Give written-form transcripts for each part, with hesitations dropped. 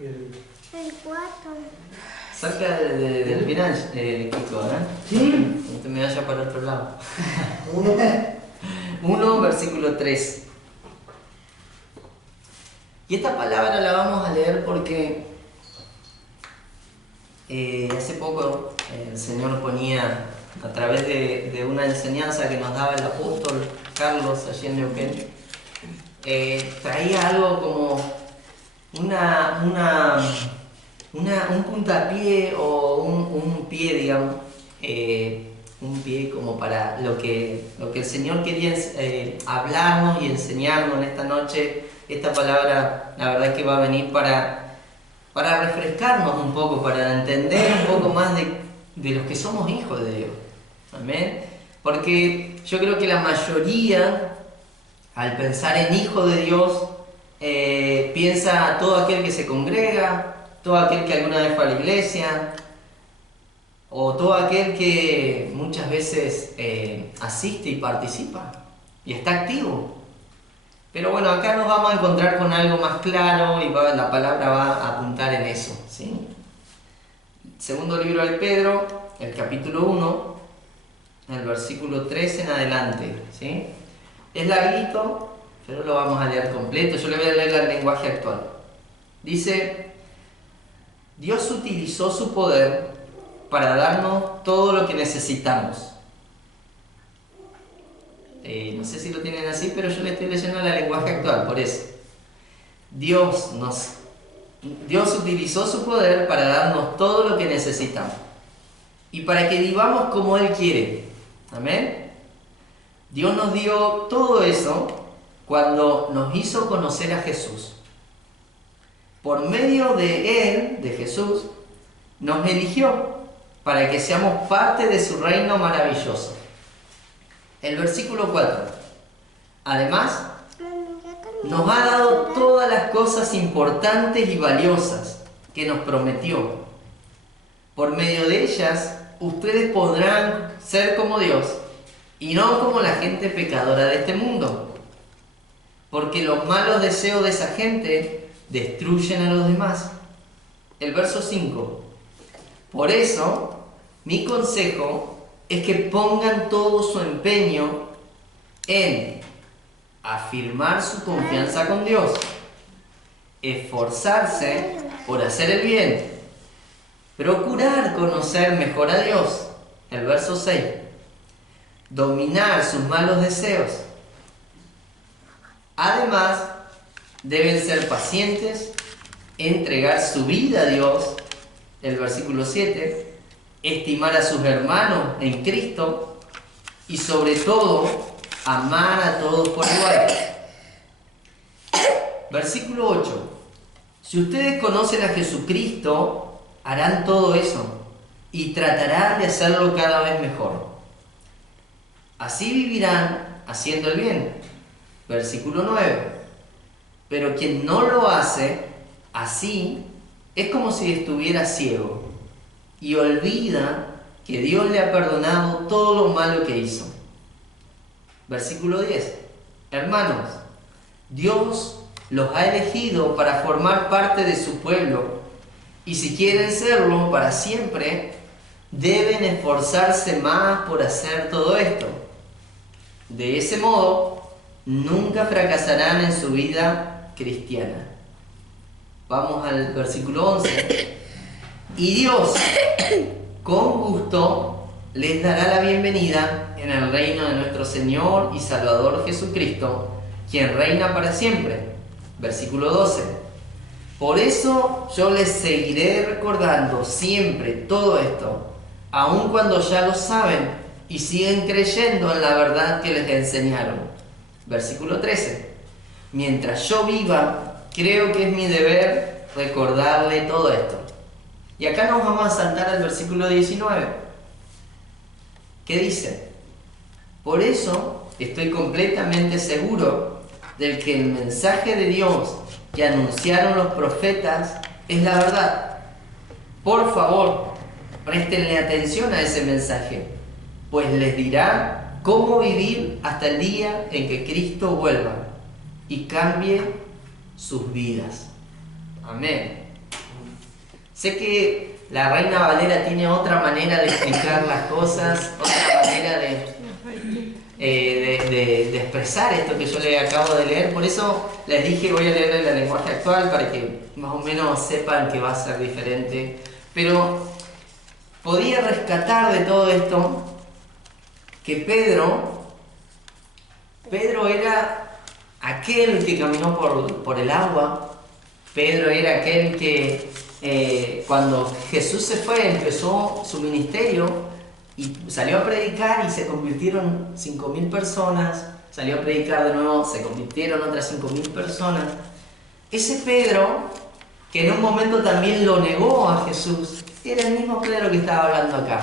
El 4. Cerca del final, Kiko, ¿eh? ¿Sí? No te me vayas para otro lado. 1. 1, versículo 3. Y esta palabra la vamos a leer porque hace poco el Señor ponía a través de una enseñanza que nos daba el apóstol Carlos allí en Neuquén, traía algo como un puntapié o un pie, digamos, un pie como para lo que el Señor quería hablarnos y enseñarnos en esta noche. Esta palabra, la verdad es que va a venir para refrescarnos un poco, para entender un poco más de los que somos hijos de Dios. Amén. Porque yo creo que la mayoría, al pensar en hijo de Dios, piensa a todo aquel que se congrega, todo aquel que alguna vez fue a la iglesia, o todo aquel que muchas veces asiste y participa y está activo. Pero bueno, acá nos vamos a encontrar con algo más claro y la palabra va a apuntar en eso, ¿sí? Segundo libro de Pedro, el capítulo 1, el versículo 3 en adelante, ¿sí? Es larguito, pero lo vamos a leer completo. Yo le voy a leer el lenguaje actual. Dice: Dios utilizó su poder para darnos todo lo que necesitamos. No sé si lo tienen así, pero yo le estoy leyendo el lenguaje actual, por eso. Dios utilizó su poder para darnos todo lo que necesitamos y para que vivamos como Él quiere. Amén. Dios nos dio todo eso cuando nos hizo conocer a Jesús. Por medio de Él, de Jesús, nos eligió para que seamos parte de su reino maravilloso. El versículo 4. Además, nos ha dado todas las cosas importantes y valiosas que nos prometió. Por medio de ellas, ustedes podrán ser como Dios y no como la gente pecadora de este mundo. Porque los malos deseos de esa gente destruyen a los demás. El verso 5. Por eso, mi consejo es que pongan todo su empeño en afirmar su confianza con Dios, esforzarse por hacer el bien, procurar conocer mejor a Dios, el verso 6, dominar sus malos deseos. Además, deben ser pacientes, entregar su vida a Dios, el versículo 7, estimar a sus hermanos en Cristo y sobre todo amar a todos por igual. Versículo 8. Si ustedes conocen a Jesucristo, harán todo eso y tratarán de hacerlo cada vez mejor. Así vivirán haciendo el bien. Versículo 9. Pero quien no lo hace así es como si estuviera ciego y olvida que Dios le ha perdonado todo lo malo que hizo. Versículo 10. Hermanos, Dios los ha elegido para formar parte de su pueblo y si quieren serlo para siempre, deben esforzarse más por hacer todo esto. De ese modo, nunca fracasarán en su vida cristiana. Vamos al versículo 11. Y Dios, con gusto, les dará la bienvenida en el reino de nuestro Señor y Salvador Jesucristo, quien reina para siempre. Versículo 12. Por eso yo les seguiré recordando siempre todo esto, aun cuando ya lo saben y siguen creyendo en la verdad que les enseñaron. Versículo 13. Mientras yo viva, creo que es mi deber recordarle todo esto. Y acá nos vamos a saltar al versículo 19. ¿Qué dice? Por eso estoy completamente seguro de que el mensaje de Dios que anunciaron los profetas es la verdad. Por favor, préstenle atención a ese mensaje, pues les dirá cómo vivir hasta el día en que Cristo vuelva y cambie sus vidas. Amén. Sé que la Reina Valera tiene otra manera de explicar las cosas, otra manera de expresar esto que yo le acabo de leer. Por eso les dije voy a leerle el lenguaje actual para que más o menos sepan que va a ser diferente. Pero podía rescatar de todo esto que Pedro era aquel que caminó por el agua. Pedro era aquel que cuando Jesús se fue empezó su ministerio y salió a predicar y se convirtieron 5.000 personas, salió a predicar de nuevo, se convirtieron otras 5.000 personas. Ese Pedro, que en un momento también lo negó a Jesús, era el mismo Pedro que estaba hablando acá.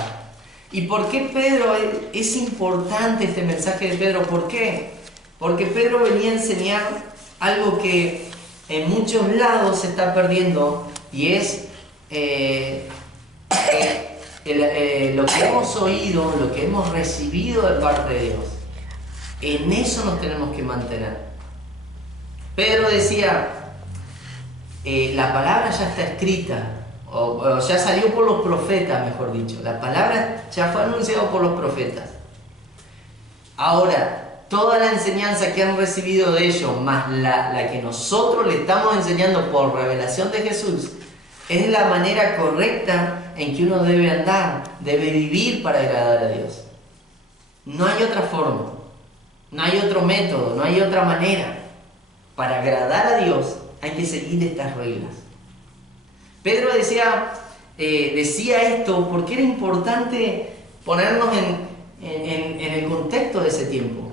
¿Y por qué Pedro es importante este mensaje de Pedro? ¿Por qué? Porque Pedro venía a enseñar algo que en muchos lados se está perdiendo y es lo que hemos oído, lo que hemos recibido de parte de Dios. En eso nos tenemos que mantener. Pedro decía, la palabra ya está escrita, o ya salió por los profetas, mejor dicho. La palabra ya fue anunciada por los profetas. Ahora, toda la enseñanza que han recibido de ellos, más la que nosotros le estamos enseñando por revelación de Jesús, es la manera correcta en que uno debe andar, debe vivir para agradar a Dios. No hay otra forma, no hay otro método, no hay otra manera. Para agradar a Dios hay que seguir estas reglas. Pedro decía esto porque era importante ponernos en el contexto de ese tiempo.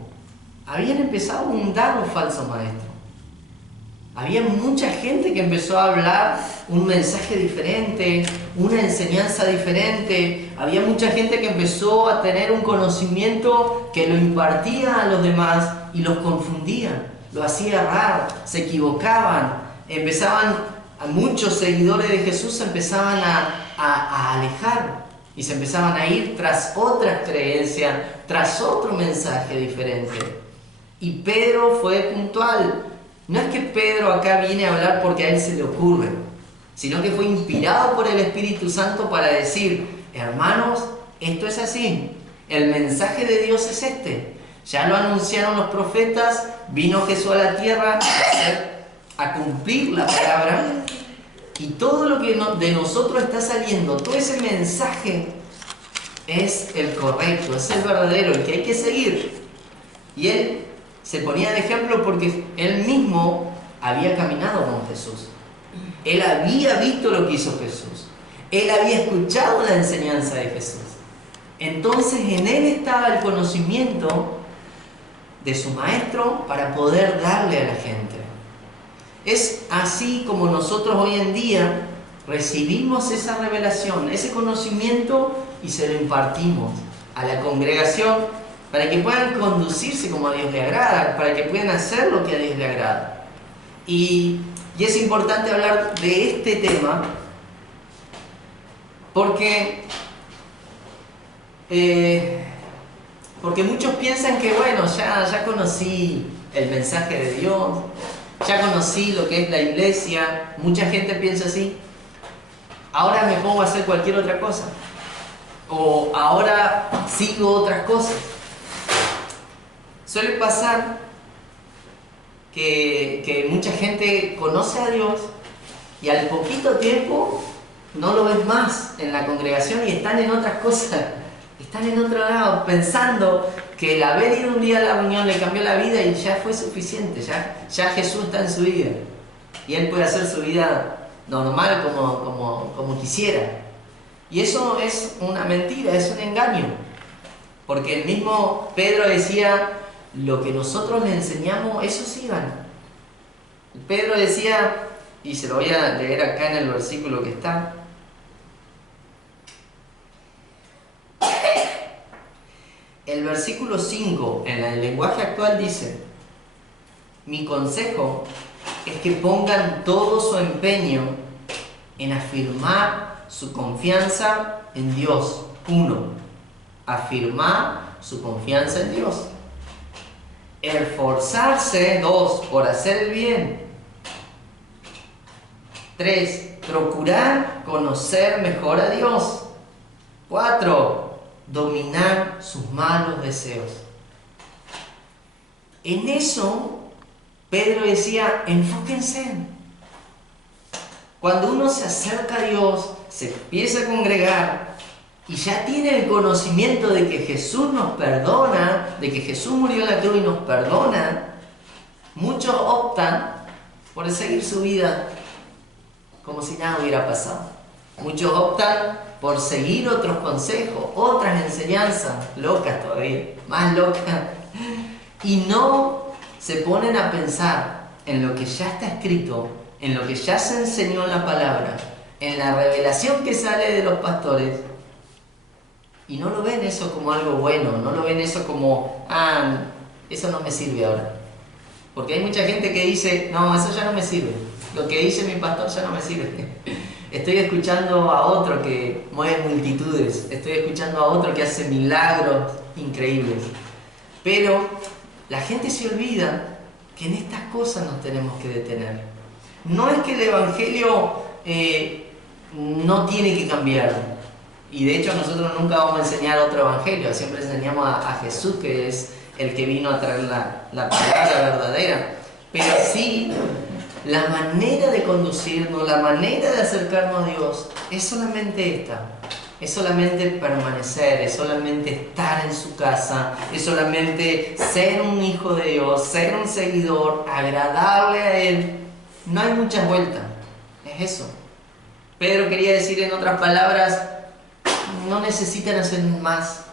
Habían empezado a abundar los falsos maestros. Había mucha gente que empezó a hablar un mensaje diferente, una enseñanza diferente. Había mucha gente que empezó a tener un conocimiento que lo impartía a los demás y los confundía, lo hacía errar, se equivocaban, muchos seguidores de Jesús se empezaban a alejar y se empezaban a ir tras otras creencias, tras otro mensaje diferente. Y Pedro fue puntual. No es que Pedro acá viene a hablar porque a él se le ocurre, sino que fue inspirado por el Espíritu Santo para decir, hermanos, esto es así, el mensaje de Dios es este. Ya lo anunciaron los profetas, vino Jesús a la tierra a cumplir la palabra, y todo lo que de nosotros está saliendo, todo ese mensaje es el correcto, es el verdadero, el que hay que seguir. Y él se ponía de ejemplo porque él mismo había caminado con Jesús. Él había visto lo que hizo Jesús. Él había escuchado la enseñanza de Jesús. Entonces en él estaba el conocimiento de su maestro para poder darle a la gente. Es así como nosotros hoy en día recibimos esa revelación, ese conocimiento y se lo impartimos a la congregación para que puedan conducirse como a Dios le agrada, para que puedan hacer lo que a Dios le agrada. Y es importante hablar de este tema porque muchos piensan que bueno, ya conocí el mensaje de Dios, ya conocí lo que es la iglesia. Mucha gente piensa así. Ahora me pongo a hacer cualquier otra cosa, o ahora sigo otras cosas. Suele pasar que mucha gente conoce a Dios y al poquito tiempo no lo ves más en la congregación y están en otras cosas, están en otro lado, pensando que el haber ido un día a la reunión le cambió la vida y ya fue suficiente, ya Jesús está en su vida y él puede hacer su vida normal como quisiera. Y eso es una mentira, es un engaño, porque el mismo Pedro decía, lo que nosotros le enseñamos, eso sigan. Pedro decía, y se lo voy a leer acá en el versículo que está, el versículo 5 en el lenguaje actual dice, mi consejo es que pongan todo su empeño en afirmar su confianza en Dios. 1. Afirmar su confianza en Dios. Esforzarse, 2, por hacer el bien. 3. Procurar conocer mejor a Dios. 4. Dominar sus malos deseos. En eso, Pedro decía, enfóquense. Cuando uno se acerca a Dios, se empieza a congregar y ya tiene el conocimiento de que Jesús nos perdona, de que Jesús murió en la cruz y nos perdona, muchos optan por seguir su vida como si nada hubiera pasado. Muchos optan por seguir otros consejos, otras enseñanzas, locas todavía, más locas, y no se ponen a pensar en lo que ya está escrito, en lo que ya se enseñó en la palabra, en la revelación que sale de los pastores, y no lo ven eso como algo bueno, no lo ven eso como, eso no me sirve ahora. Porque hay mucha gente que dice, no, eso ya no me sirve, lo que dice mi pastor ya no me sirve. Estoy escuchando a otro que mueve multitudes, estoy escuchando a otro que hace milagros increíbles. Pero la gente se olvida que en estas cosas nos tenemos que detener. No es que el Evangelio no tiene que cambiar. Y de hecho nosotros nunca vamos a enseñar otro Evangelio, siempre enseñamos a Jesús, que es el que vino a traer la palabra verdadera. Pero sí, la manera de conducirnos, la manera de acercarnos a Dios es solamente esta. Es solamente permanecer, es solamente estar en su casa, es solamente ser un hijo de Dios, ser un seguidor, agradarle a Él. No hay muchas vueltas, es eso. Pedro quería decir en otras palabras, no necesitan hacer más,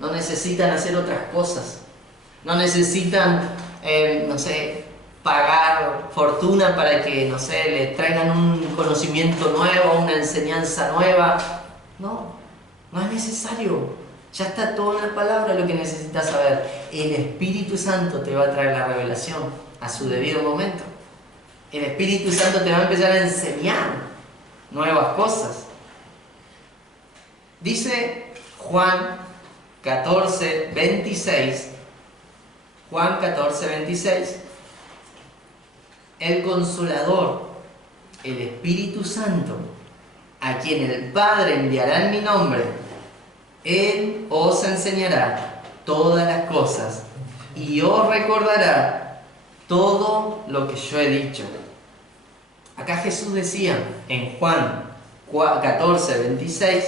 no necesitan hacer otras cosas, no necesitan, pagar fortuna para que, les traigan un conocimiento nuevo, una enseñanza nueva. No es necesario. Ya está todo en la palabra lo que necesitas saber. El Espíritu Santo te va a traer la revelación a su debido momento. El Espíritu Santo te va a empezar a enseñar nuevas cosas. Dice Juan 14, 26. Juan 14, 26. El Consolador, el Espíritu Santo, a quien el Padre enviará en mi nombre, Él os enseñará todas las cosas y os recordará todo lo que yo he dicho. Acá Jesús decía en Juan 14, 26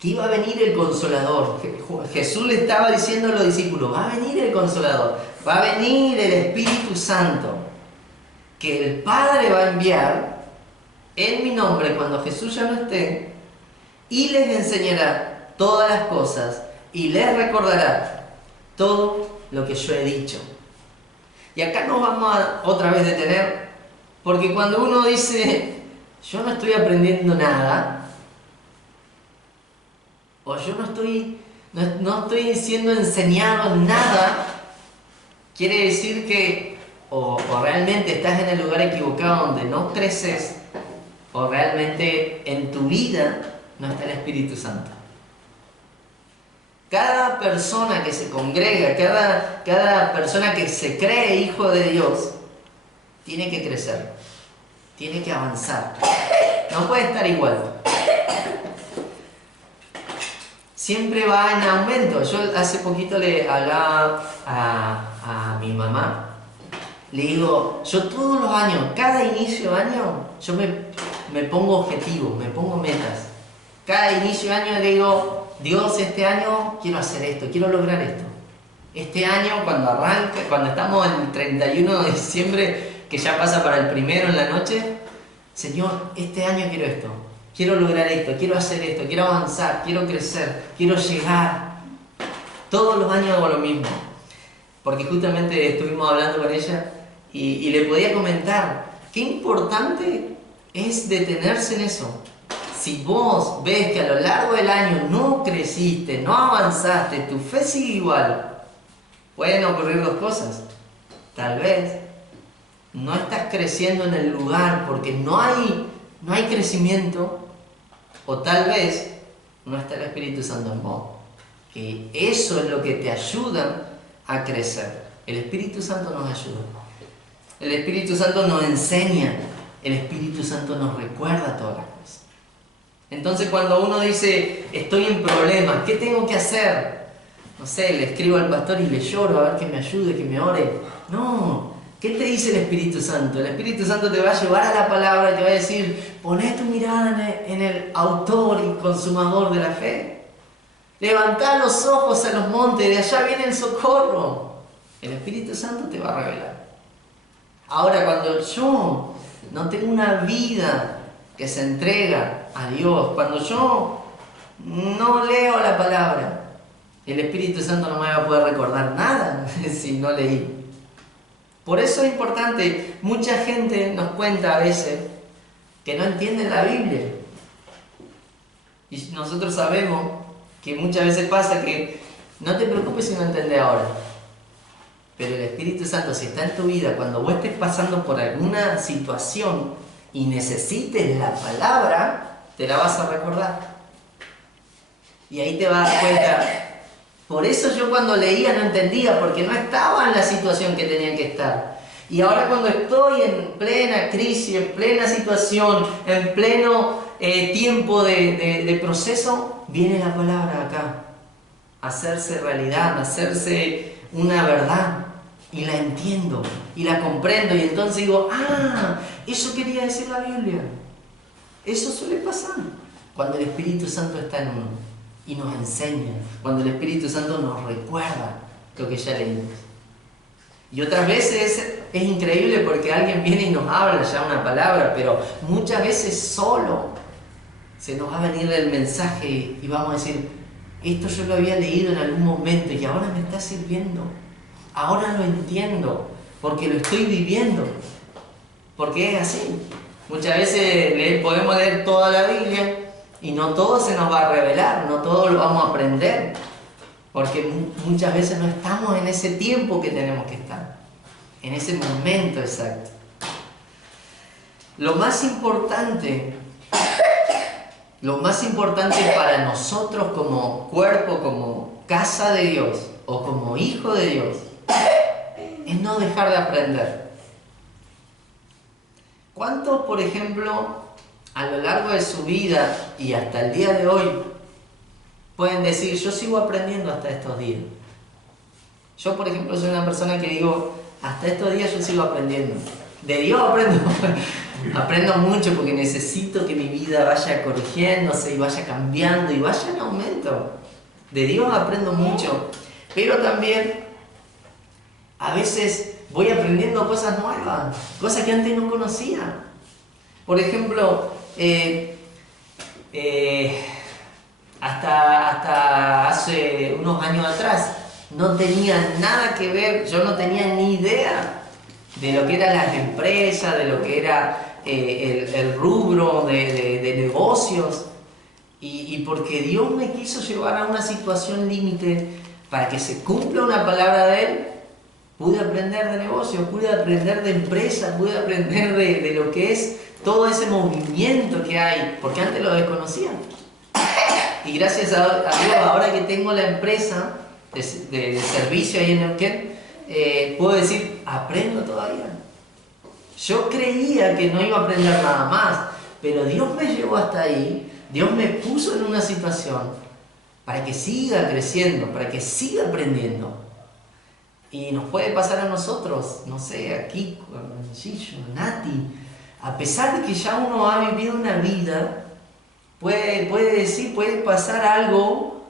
que iba a venir el Consolador. Jesús le estaba diciendo a los discípulos, va a venir el Consolador, va a venir el Espíritu Santo, que el Padre va a enviar en mi nombre cuando Jesús ya no esté, y les enseñará todas las cosas y les recordará todo lo que yo he dicho. Y acá nos vamos a otra vez detener, porque cuando uno dice, yo no estoy aprendiendo nada, o yo no estoy siendo enseñado nada, quiere decir que o realmente estás en el lugar equivocado donde no creces, o realmente en tu vida no está el Espíritu Santo. Cada persona que se congrega, cada persona que se cree hijo de Dios, tiene que crecer, tiene que avanzar, no puede estar igual. Siempre va en aumento. Yo hace poquito le hablaba a mi mamá. Le digo, yo todos los años, cada inicio de año, yo me pongo objetivos, me pongo metas. Cada inicio de año le digo, Dios, este año quiero hacer esto, quiero lograr esto. Este año, cuando arranca, cuando estamos en el 31 de diciembre, que ya pasa para el primero en la noche, Señor, este año quiero esto, quiero lograr esto, quiero hacer esto, quiero avanzar, quiero crecer, quiero llegar. Todos los años hago lo mismo. Porque justamente estuvimos hablando con ella y le podía comentar qué importante es detenerse en eso. Si vos ves que a lo largo del año no creciste, no avanzaste, tu fe sigue igual, pueden ocurrir dos cosas. Tal vez no estás creciendo en el lugar porque no hay crecimiento, o tal vez no está el Espíritu Santo en vos. Que eso es lo que te ayuda a crecer. El Espíritu Santo nos ayuda. El Espíritu Santo nos enseña. el Espíritu Santo nos recuerda todas las cosas. Entonces cuando uno dice, estoy en problemas, ¿qué tengo que hacer? No sé, le escribo al pastor y le lloro a ver que me ayude, que me ore. No, ¿qué te dice el Espíritu Santo? El Espíritu Santo te va a llevar a la palabra y te va a decir, poné tu mirada en el autor y consumador de la fe. Levantá los ojos a los montes, de allá viene el socorro. El Espíritu Santo te va a revelar. Ahora, cuando yo no tengo una vida que se entrega a Dios, cuando yo no leo la palabra, el Espíritu Santo no me va a poder recordar nada si no leí. Por eso es importante, mucha gente nos cuenta a veces que no entiende la Biblia. Y nosotros sabemos que muchas veces pasa que no te preocupes si no entendés ahora. Pero el Espíritu Santo, si está en tu vida, cuando vos estés pasando por alguna situación y necesites la palabra, te la vas a recordar. Y ahí te vas a dar cuenta. Por eso yo cuando leía no entendía, porque no estaba en la situación que tenía que estar. Y ahora cuando estoy en plena crisis, en plena situación, en pleno tiempo de proceso, viene la palabra acá. A hacerse realidad, a hacerse una verdad. Y la entiendo, y la comprendo, y entonces digo, eso quería decir la Biblia. Eso suele pasar cuando el Espíritu Santo está en uno y nos enseña, cuando el Espíritu Santo nos recuerda lo que ya leímos. Y otras veces es increíble porque alguien viene y nos habla ya una palabra, pero muchas veces solo se nos va a venir el mensaje y vamos a decir, esto yo lo había leído en algún momento y ahora me está sirviendo. Ahora lo entiendo, porque lo estoy viviendo, porque es así. Muchas veces podemos leer toda la Biblia y no todo se nos va a revelar, no todo lo vamos a aprender, porque muchas veces no estamos en ese tiempo que tenemos que estar, en ese momento exacto. Lo más importante para nosotros como cuerpo, como casa de Dios o como hijo de Dios, es no dejar de aprender. ¿Cuántos, por ejemplo, a lo largo de su vida y hasta el día de hoy, pueden decir, yo sigo aprendiendo hasta estos días? Yo, por ejemplo, soy una persona que digo, hasta estos días yo sigo aprendiendo. De Dios aprendo mucho porque necesito que mi vida vaya corrigiéndose y vaya cambiando y vaya en aumento. De Dios aprendo mucho, pero también a veces voy aprendiendo cosas nuevas, cosas que antes no conocía. Por ejemplo, hasta hace unos años atrás no tenía nada que ver, yo no tenía ni idea de lo que eran las empresas, de lo que era el rubro de negocios. Y porque Dios me quiso llevar a una situación límite para que se cumpla una palabra de Él, pude aprender de negocios, pude aprender de empresas, pude aprender de lo que es todo ese movimiento que hay, porque antes lo desconocía. Y gracias a Dios, ahora que tengo la empresa de servicio ahí en Neuquén, puedo decir, aprendo todavía. Yo creía que no iba a aprender nada más, pero Dios me llevó hasta ahí, Dios me puso en una situación para que siga creciendo, para que siga aprendiendo. Y nos puede pasar a nosotros, no sé, aquí, con Gillo, Nati, a pesar de que ya uno ha vivido una vida, puede pasar algo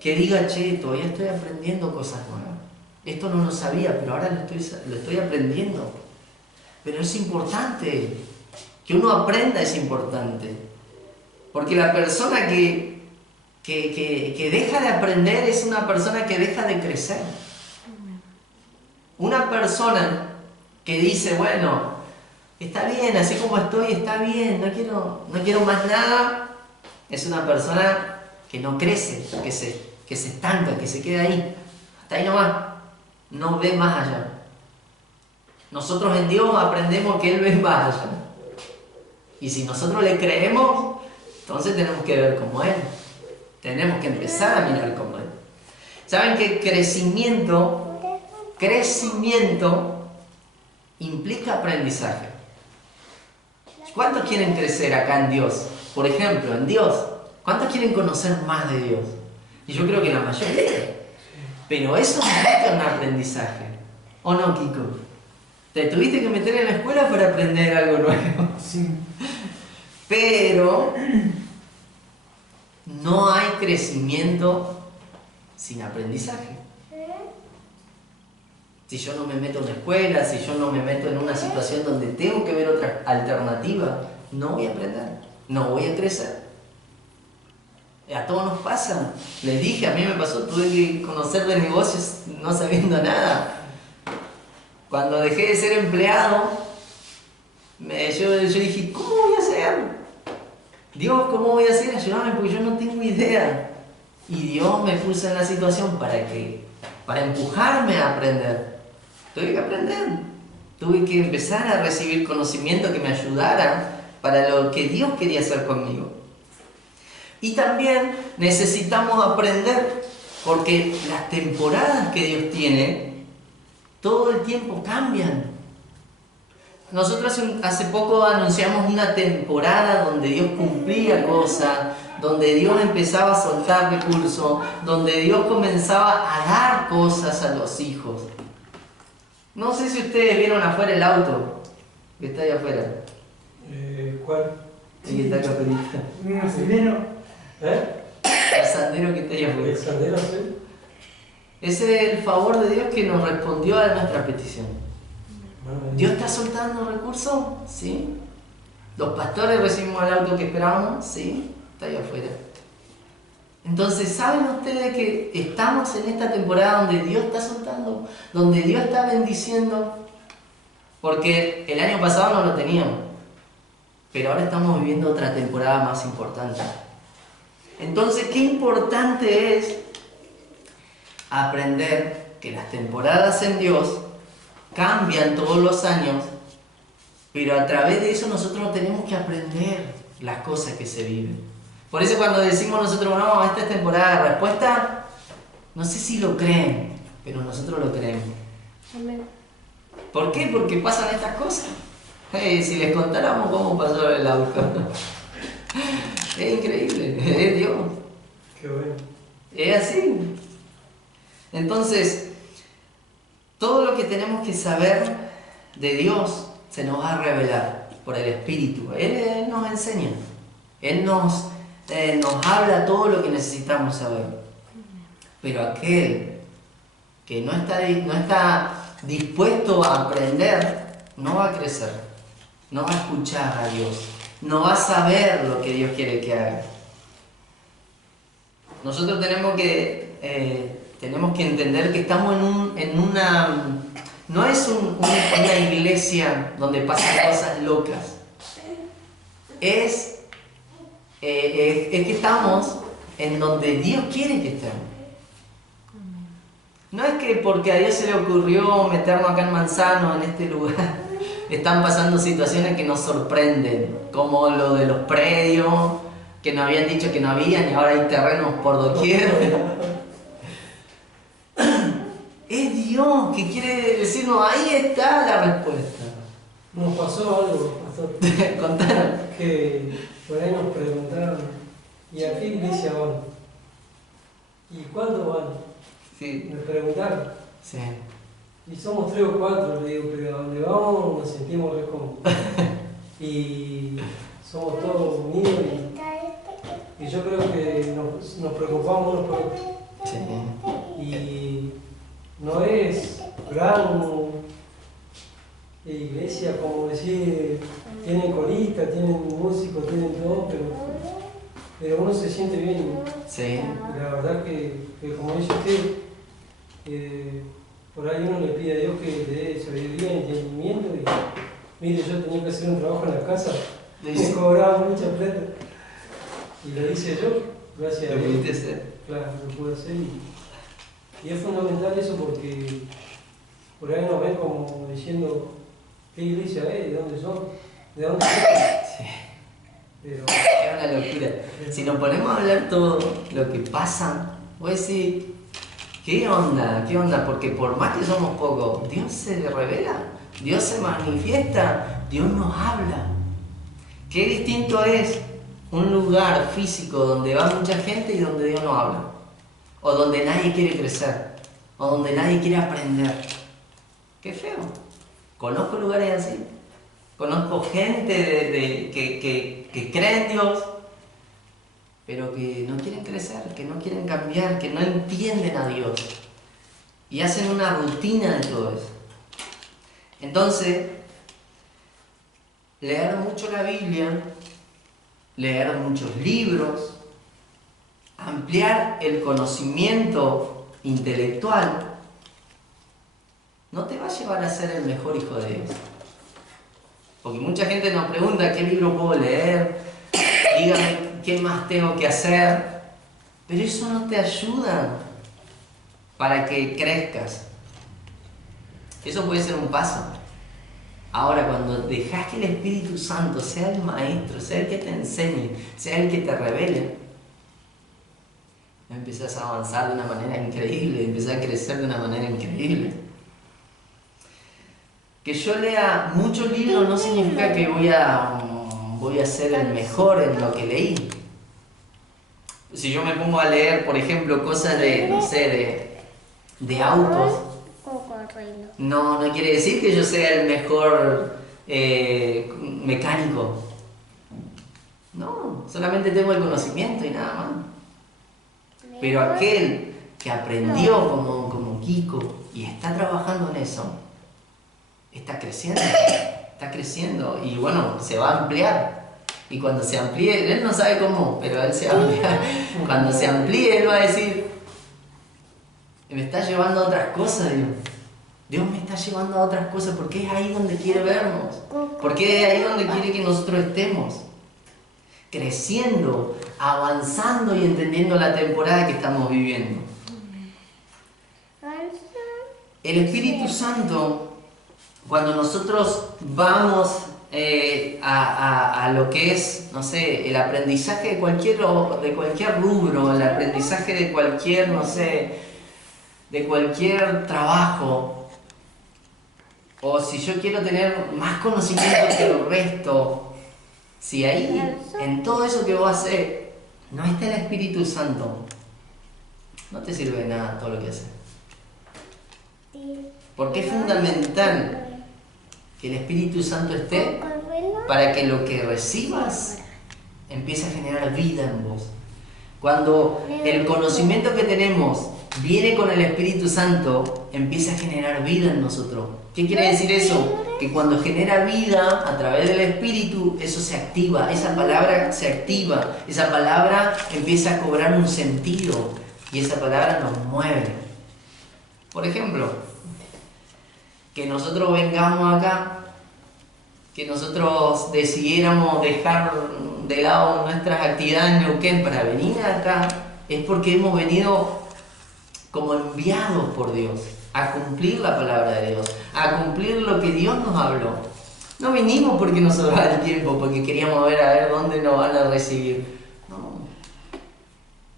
que diga, che, todavía estoy aprendiendo cosas nuevas. Esto no lo sabía, pero ahora lo estoy aprendiendo. Pero es importante, que uno aprenda es importante. Porque la persona que deja de aprender es una persona que deja de crecer. Una persona que dice, bueno, está bien, así como estoy, está bien, no quiero más nada, es una persona que no crece, que se estanca, que se queda ahí, hasta ahí nomás, no ve más allá. Nosotros en Dios aprendemos que Él ve más allá. Y si nosotros le creemos, entonces tenemos que ver como Él. Tenemos que empezar a mirar como Él. ¿Saben que crecimiento implica aprendizaje? ¿Cuántos quieren crecer acá en Dios? Por ejemplo, en Dios. ¿Cuántos quieren conocer más de Dios? Y yo creo que la mayoría. Pero eso necesita un aprendizaje. ¿O no, Kiko? Te tuviste que meter en la escuela para aprender algo nuevo. Sí. Pero no hay crecimiento sin aprendizaje. Si yo no me meto en la escuela, si yo no me meto en una situación donde tengo que ver otra alternativa, no voy a aprender, no voy a crecer. A todos nos pasa. Les dije, a mí me pasó, tuve que conocer de negocios no sabiendo nada. Cuando dejé de ser empleado, yo dije, ¿cómo voy a hacer? Dios, ¿cómo voy a hacer? Ayúdame porque yo no tengo idea. Y Dios me puso en la situación para empujarme a aprender. Tuve que aprender. Tuve que empezar a recibir conocimiento que me ayudara para lo que Dios quería hacer conmigo. Y también necesitamos aprender porque las temporadas que Dios tiene todo el tiempo cambian. Nosotros hace poco anunciamos una temporada donde Dios cumplía cosas, donde Dios empezaba a soltar recursos, donde Dios comenzaba a dar cosas a los hijos. No sé si ustedes vieron afuera el auto que está ahí afuera. ¿Cuál? El que está acá afuera. ¿Un sendero? El sandero que está ahí afuera. ¿El sendero, sí? Ese es el favor de Dios que nos respondió a nuestra petición. ¿Dios está soltando recursos? Sí. ¿Los pastores recibimos el auto que esperábamos? Sí. Está ahí afuera. Entonces, ¿saben ustedes que estamos en esta temporada donde Dios está soltando? Donde Dios está bendiciendo. Porque el año pasado no lo teníamos. Pero ahora estamos viviendo otra temporada más importante. Entonces, qué importante es aprender que las temporadas en Dios cambian todos los años, pero a través de eso nosotros tenemos que aprender las cosas que se viven. Por eso cuando decimos nosotros, no, esta es temporada de respuesta, no sé si lo creen, pero nosotros lo creemos. Amén. ¿Por qué? Porque pasan estas cosas. Si les contáramos cómo pasó el auto. Es increíble, es Dios. Qué bueno. Es así. Entonces, todo lo que tenemos que saber de Dios se nos va a revelar por el Espíritu. Él nos enseña. Él nos habla todo lo que necesitamos saber. Pero aquel que no está dispuesto a aprender, no va a crecer. No va a escuchar a Dios. No va a saber lo que Dios quiere que haga. Nosotros tenemos que entender que estamos en una... No es una iglesia donde pasan cosas locas. Es que estamos en donde Dios quiere que estemos. No es que porque a Dios se le ocurrió meternos acá en Manzano, en este lugar, están pasando situaciones que nos sorprenden, como lo de los predios, que nos habían dicho que no habían y ahora hay terrenos por doquier. Es Dios que quiere decirnos, ahí está la respuesta. Nos pasó algo, pastor, Contanos. que por ahí nos preguntaron, ¿y a qué iglesia van? ¿Y cuándo van? Sí. Me preguntaron. Sí. Y somos 3 o 4, le digo, pero a donde vamos nos sentimos re cómodos. Y somos todos unidos y yo creo que nos preocupamos unos por otros. Sí. Y no es gran iglesia, como decir, tienen coristas, tienen músicos, tienen todo, pero uno se siente bien. Sí. Y la verdad que como dice usted, por ahí uno le pide a Dios que le dé sabiduría y entendimiento. Y mire, yo tenía que hacer un trabajo en la casa, me cobraba mucha plata. Y lo hice yo, gracias a Dios. ¿Lo pudiste hacer? Claro, lo pude hacer. Y es fundamental eso porque por ahí nos ven como diciendo qué iglesia es, de dónde son, de dónde son. Sí. Pero Es una locura. Si nos ponemos a hablar todo lo que pasa, voy a decir, ¿qué onda? ¿Qué onda? Porque por más que somos pocos, Dios se revela, Dios se manifiesta, Dios nos habla. Qué distinto es un lugar físico donde va mucha gente y donde Dios no habla. O donde nadie quiere crecer. O donde nadie quiere aprender. Qué feo. Conozco lugares así. Conozco gente que cree en Dios, pero que no quieren crecer, que no quieren cambiar, que no entienden a Dios. Y hacen una rutina de todo eso. Entonces, leer mucho la Biblia, leer muchos libros, ampliar el conocimiento intelectual, no te va a llevar a ser el mejor hijo de Dios. Porque mucha gente nos pregunta qué libro puedo leer, dígame qué más tengo que hacer, pero eso no te ayuda para que crezcas. Eso puede ser un paso. Ahora, cuando dejas que el Espíritu Santo sea el maestro, sea el que te enseñe, sea el que te revele, empiezas a avanzar de una manera increíble, empiezas a crecer de una manera increíble. Que yo lea muchos libros no significa que voy a ser el mejor en lo que leí. Si yo me pongo a leer, por ejemplo, cosas de autos, no quiere decir que yo sea el mejor mecánico. No, solamente tengo el conocimiento y nada más. Pero aquel que aprendió como Kiko y está trabajando en eso, está creciendo y bueno, se va a ampliar. Y cuando se amplíe, él no sabe cómo, pero él se va a ampliar. Cuando se amplíe, él va a decir, me está llevando a otras cosas, Dios. Dios me está llevando a otras cosas porque es ahí donde quiere vernos. Porque es ahí donde quiere que nosotros estemos. Creciendo, avanzando y entendiendo la temporada que estamos viviendo. El Espíritu Santo, cuando nosotros vamos a lo que es, no sé, el aprendizaje de cualquier rubro, el aprendizaje de cualquier, no sé, de cualquier trabajo, o si yo quiero tener más conocimiento que el resto, si ahí, en todo eso que vos haces, no está el Espíritu Santo, no te sirve de nada todo lo que haces. Porque es fundamental que el Espíritu Santo esté para que lo que recibas empiece a generar vida en vos. Cuando el conocimiento que tenemos viene con el Espíritu Santo, empieza a generar vida en nosotros. ¿Qué quiere decir eso? Que cuando genera vida a través del Espíritu, eso se activa, esa palabra se activa, esa palabra empieza a cobrar un sentido y esa palabra nos mueve. Por ejemplo, que nosotros vengamos acá, que nosotros decidiéramos dejar de lado nuestras actividades en Neuquén para venir acá, es porque hemos venido como enviados por Dios a cumplir la palabra de Dios, a cumplir lo que Dios nos habló. No vinimos porque nos sobraba el tiempo, porque queríamos ver a ver dónde nos van a recibir. No,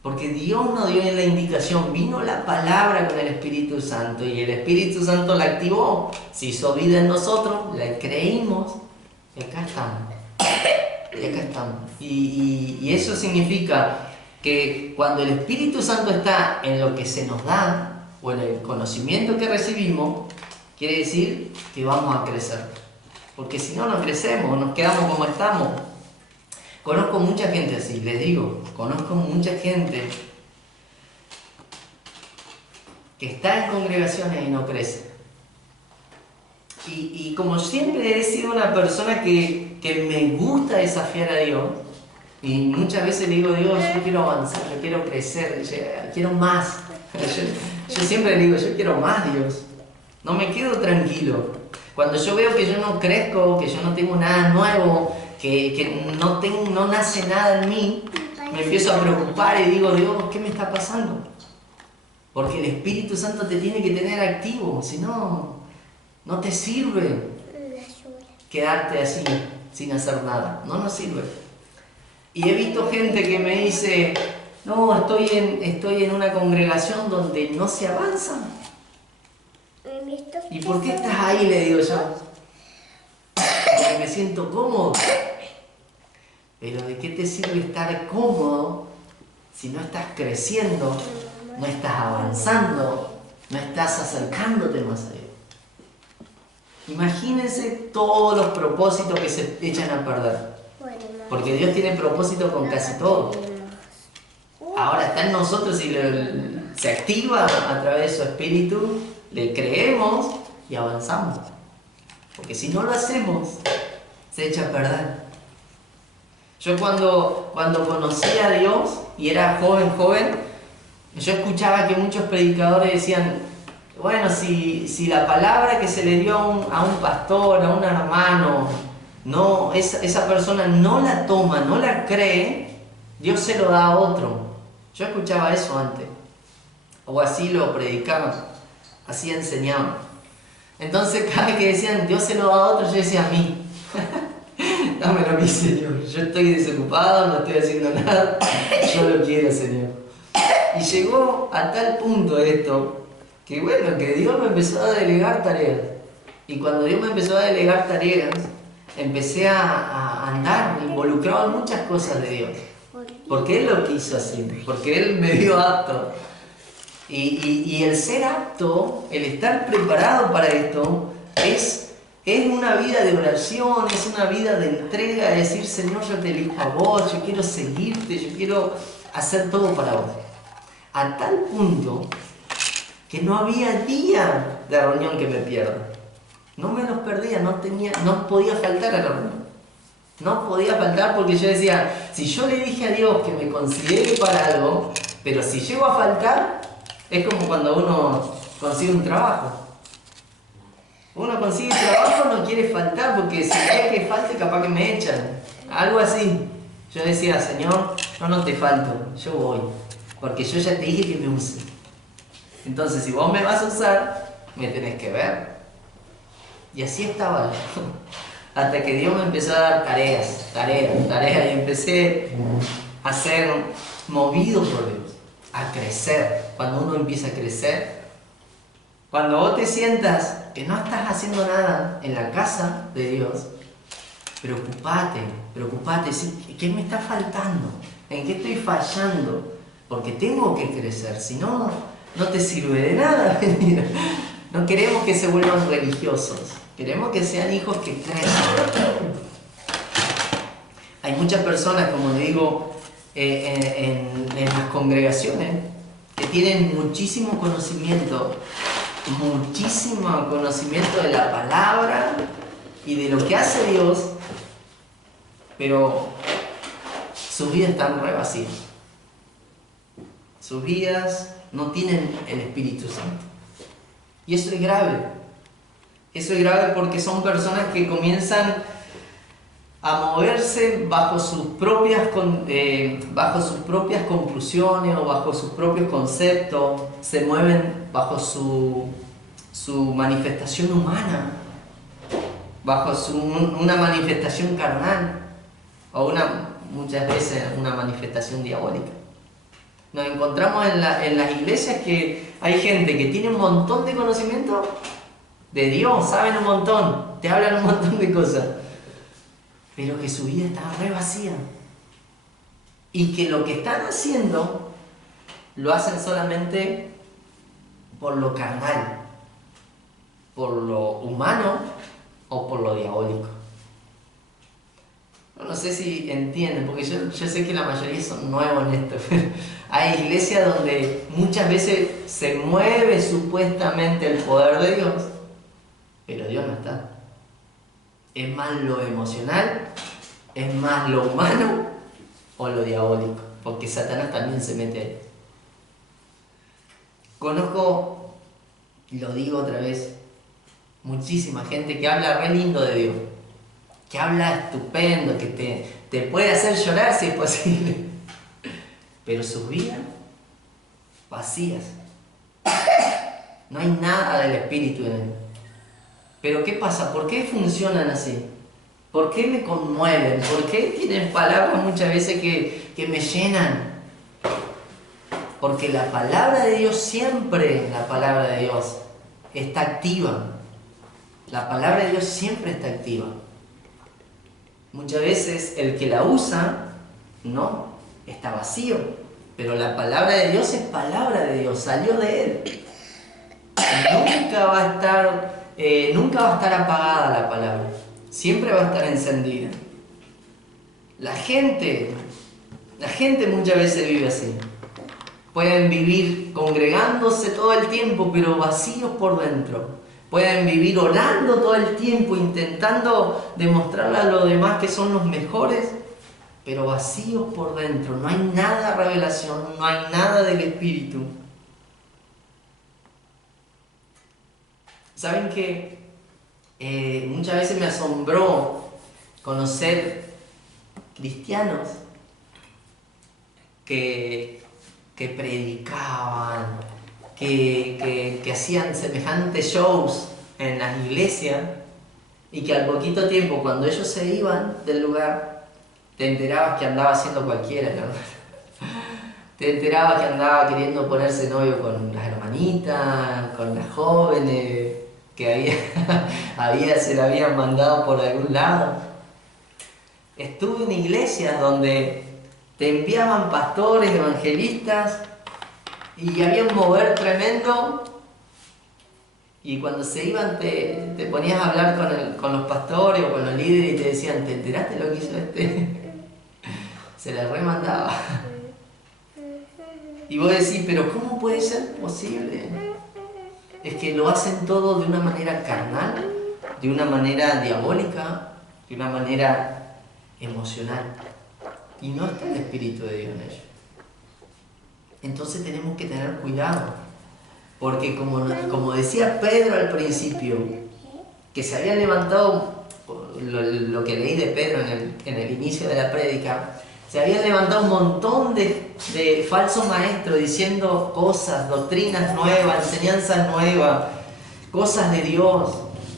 porque Dios nos dio la indicación, vino la palabra con el Espíritu Santo y el Espíritu Santo la activó, se hizo vida en nosotros, la creímos y acá estamos. Y eso significa que cuando el Espíritu Santo está en lo que se nos da o en el conocimiento que recibimos, quiere decir que vamos a crecer. Porque si no, no crecemos, nos quedamos como estamos. Conozco mucha gente así, les digo, conozco mucha gente que está en congregaciones y no crece. Y como siempre he sido una persona que me gusta desafiar a Dios, y muchas veces le digo, Dios, yo quiero avanzar, yo quiero crecer, yo quiero más. Yo siempre le digo, yo quiero más, Dios. No me quedo tranquilo. Cuando yo veo que yo no crezco, que yo no tengo nada nuevo, que no nace nada en mí, me empiezo a preocupar y digo, Dios, ¿qué me está pasando? Porque el Espíritu Santo te tiene que tener activo, si no, no te sirve quedarte así, sin hacer nada. No nos sirve. Y he visto gente que me dice, no, estoy en una congregación donde no se avanza. ¿Y por qué estás ahí? Le digo yo. Porque me siento cómodo. Pero ¿de qué te sirve estar cómodo si no estás creciendo, no estás avanzando, no estás acercándote más a Dios? Imagínense todos los propósitos que se echan a perder. Porque Dios tiene propósito con casi todo. Ahora está en nosotros y se activa a través de su espíritu, le creemos y avanzamos. Porque si no lo hacemos, se echa a perder. Yo cuando conocí a Dios y era joven, yo escuchaba que muchos predicadores decían, bueno, si la palabra que se le dio a un pastor, a un hermano, no, esa persona no la toma, no la cree, Dios se lo da a otro. Yo escuchaba eso antes, o así lo predicaban, así enseñaban. Entonces cada vez que decían Dios se lo da a otro, yo decía a mí. Dámelo a mí, Señor. Yo estoy desocupado, no estoy haciendo nada. Yo lo quiero, Señor. Y llegó a tal punto esto, que bueno, que Dios me empezó a delegar tareas. Y cuando Dios me empezó a delegar tareas, empecé a andar involucrado en muchas cosas de Dios. Porque Él lo quiso así, porque Él me dio apto. Y el ser apto, el estar preparado para esto, es una vida de oración, es una vida de entrega, de decir, Señor, yo te elijo a vos, yo quiero seguirte, yo quiero hacer todo para vos. A tal punto que no había día de reunión que me pierda. No me los perdía, no podía faltar a la reunión. No podía faltar porque yo decía, si yo le dije a Dios que me considere para algo, pero si llego a faltar, es como cuando uno consigue un trabajo. Uno consigue trabajo, no quiere faltar porque si quiere que falte, capaz que me echan. Algo así. Yo decía, Señor, no te falto, yo voy. Porque yo ya te dije que me use. Entonces, si vos me vas a usar, me tenés que ver. Y así estaba yo. Hasta que Dios me empezó a dar tareas. Y empecé a ser movido por Dios. A crecer. Cuando uno empieza a crecer, cuando vos te sientas que no estás haciendo nada en la casa de Dios, preocupate, ¿qué me está faltando? ¿En qué estoy fallando? Porque tengo que crecer, si no, no te sirve de nada. No queremos que se vuelvan religiosos, queremos que sean hijos que crezcan. Hay muchas personas, como le digo, en las congregaciones, que tienen muchísimo conocimiento de la palabra y de lo que hace Dios, pero sus vidas están re vacías. Sus vidas no tienen el Espíritu Santo. Y eso es grave. Eso es grave porque son personas que comienzan a moverse bajo sus propias conclusiones o bajo sus propios conceptos, se mueven bajo su manifestación humana, bajo una manifestación carnal o muchas veces una manifestación diabólica. Nos encontramos en las iglesias que hay gente que tiene un montón de conocimiento de Dios, saben un montón, te hablan un montón de cosas, pero que su vida está re vacía. Y que lo que están haciendo lo hacen solamente por lo carnal, por lo humano o por lo diabólico. No sé si entienden, porque yo sé que la mayoría son nuevos en esto. Hay iglesias donde muchas veces se mueve supuestamente el poder de Dios, pero Dios no está. Es más lo emocional, es más lo humano o lo diabólico, porque Satanás también se mete ahí. Conozco, y lo digo otra vez, muchísima gente que habla re lindo de Dios, que habla estupendo, que te puede hacer llorar si es posible, pero sus vidas vacías. No hay nada del Espíritu en él. Pero ¿qué pasa? ¿Por qué funcionan así? ¿Por qué me conmueven? ¿Por qué tienen palabras muchas veces que me llenan? Porque la palabra de Dios, siempre la palabra de Dios está activa. La palabra de Dios siempre está activa. Muchas veces el que la usa, no, está vacío. Pero la palabra de Dios es palabra de Dios, salió de Él. Nunca va a estar apagada la palabra. Siempre va a estar encendida. La gente muchas veces vive así. Pueden vivir congregándose todo el tiempo, pero vacíos por dentro. Pueden vivir orando todo el tiempo, intentando demostrarle a los demás que son los mejores, pero vacíos por dentro. No hay nada de revelación, no hay nada del Espíritu. ¿Saben qué? Muchas veces me asombró conocer cristianos que predicaban, que hacían semejantes shows en las iglesias y que al poquito tiempo, cuando ellos se iban del lugar, te enterabas que andaba haciendo cualquiera, ¿no? Te enterabas que andaba queriendo ponerse novio con las hermanitas, con las jóvenes que se la habían mandado por algún lado. Estuve en iglesias donde te enviaban pastores, evangelistas, y había un mover tremendo, y cuando se iban te ponías a hablar con los pastores o con los líderes y te decían, ¿te enteraste lo que hizo este? Se la remandaba. Y vos decís, pero ¿cómo puede ser posible? Es que lo hacen todo de una manera carnal, de una manera diabólica, de una manera emocional. Y no está el Espíritu de Dios en ellos. Entonces tenemos que tener cuidado. Porque como decía Pedro al principio, que se había levantado, lo que leí de Pedro en el inicio de la prédica, se habían levantado un montón de falsos maestros diciendo cosas, doctrinas nuevas, enseñanzas nuevas, cosas de Dios.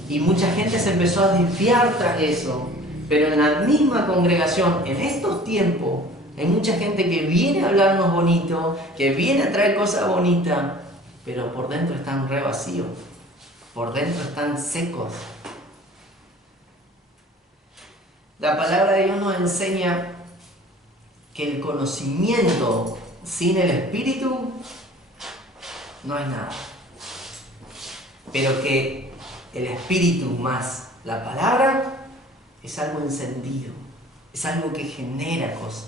Y mucha gente se empezó a desviar tras eso. Pero en la misma congregación, en estos tiempos, hay mucha gente que viene a hablarnos bonito, que viene a traer cosas bonitas, pero por dentro están re vacíos, por dentro están secos. La palabra de Dios nos enseña que el conocimiento sin el Espíritu no es nada. Pero que el Espíritu más la palabra es algo encendido, es algo que genera cosas.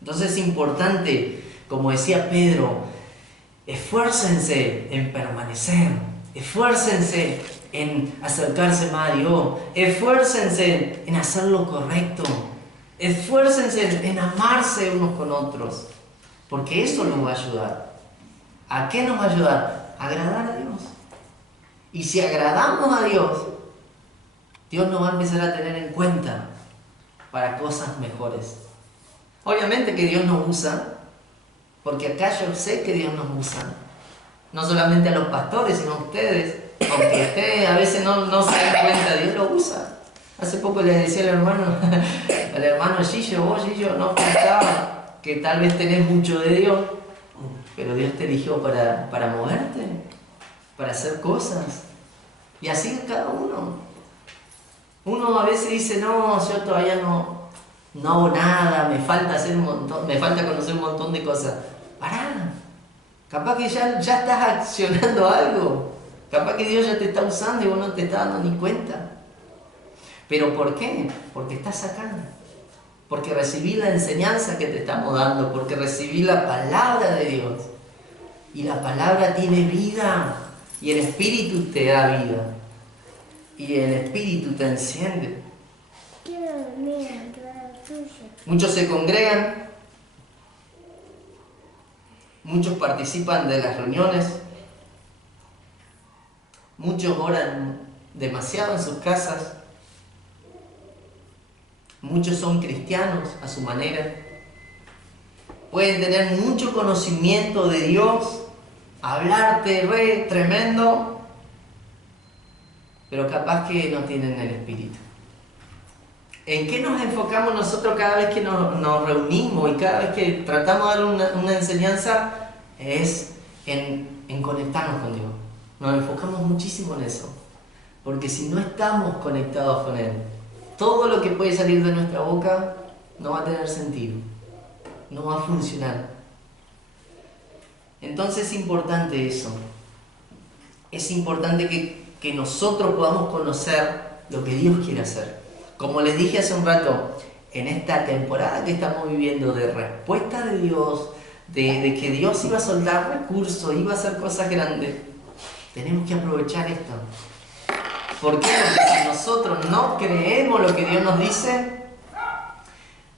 Entonces es importante, como decía Pedro, esfuércense en permanecer, esfuércense en acercarse más a Dios, esfuércense en hacer lo correcto, esfuércense en amarse unos con otros, porque eso nos va a ayudar. ¿A qué nos va a ayudar? A agradar a Dios. Y si agradamos a Dios, Dios nos va a empezar a tener en cuenta para cosas mejores. Obviamente que Dios nos usa, porque acá yo sé que Dios nos usa, no solamente a los pastores, sino a ustedes, aunque ustedes a veces no se den cuenta, Dios lo usa. Hace poco les decía al hermano Gillo, vos Gillo no pensaba que tal vez tenés mucho de Dios, pero Dios te eligió para moverte, para hacer cosas, y así es cada uno. Uno a veces dice, no, yo todavía no hago nada, me falta conocer un montón de cosas. Pará, capaz que ya estás accionando algo, capaz que Dios ya te está usando y vos no te estás dando ni cuenta. ¿Pero por qué? Porque estás acá, porque recibí la enseñanza que te estamos dando, porque recibí la palabra de Dios, y la palabra tiene vida, y el Espíritu te da vida, y el Espíritu te enciende. Muchos se congregan, muchos participan de las reuniones, muchos oran demasiado en sus casas, muchos son cristianos a su manera, pueden tener mucho conocimiento de Dios, hablarte re tremendo, pero capaz que no tienen el Espíritu. ¿En qué nos enfocamos nosotros cada vez que nos reunimos y cada vez que tratamos de dar una enseñanza? Es en conectarnos con Dios. Nos enfocamos muchísimo en eso. Porque si no estamos conectados con Él, todo lo que puede salir de nuestra boca no va a tener sentido, no va a funcionar. Entonces es importante eso. Es importante que nosotros podamos conocer lo que Dios quiere hacer. Como les dije hace un rato, en esta temporada que estamos viviendo de respuesta de Dios, de que Dios iba a soltar recursos, iba a hacer cosas grandes, tenemos que aprovechar esto. ¿Por qué? Porque si nosotros no creemos lo que Dios nos dice,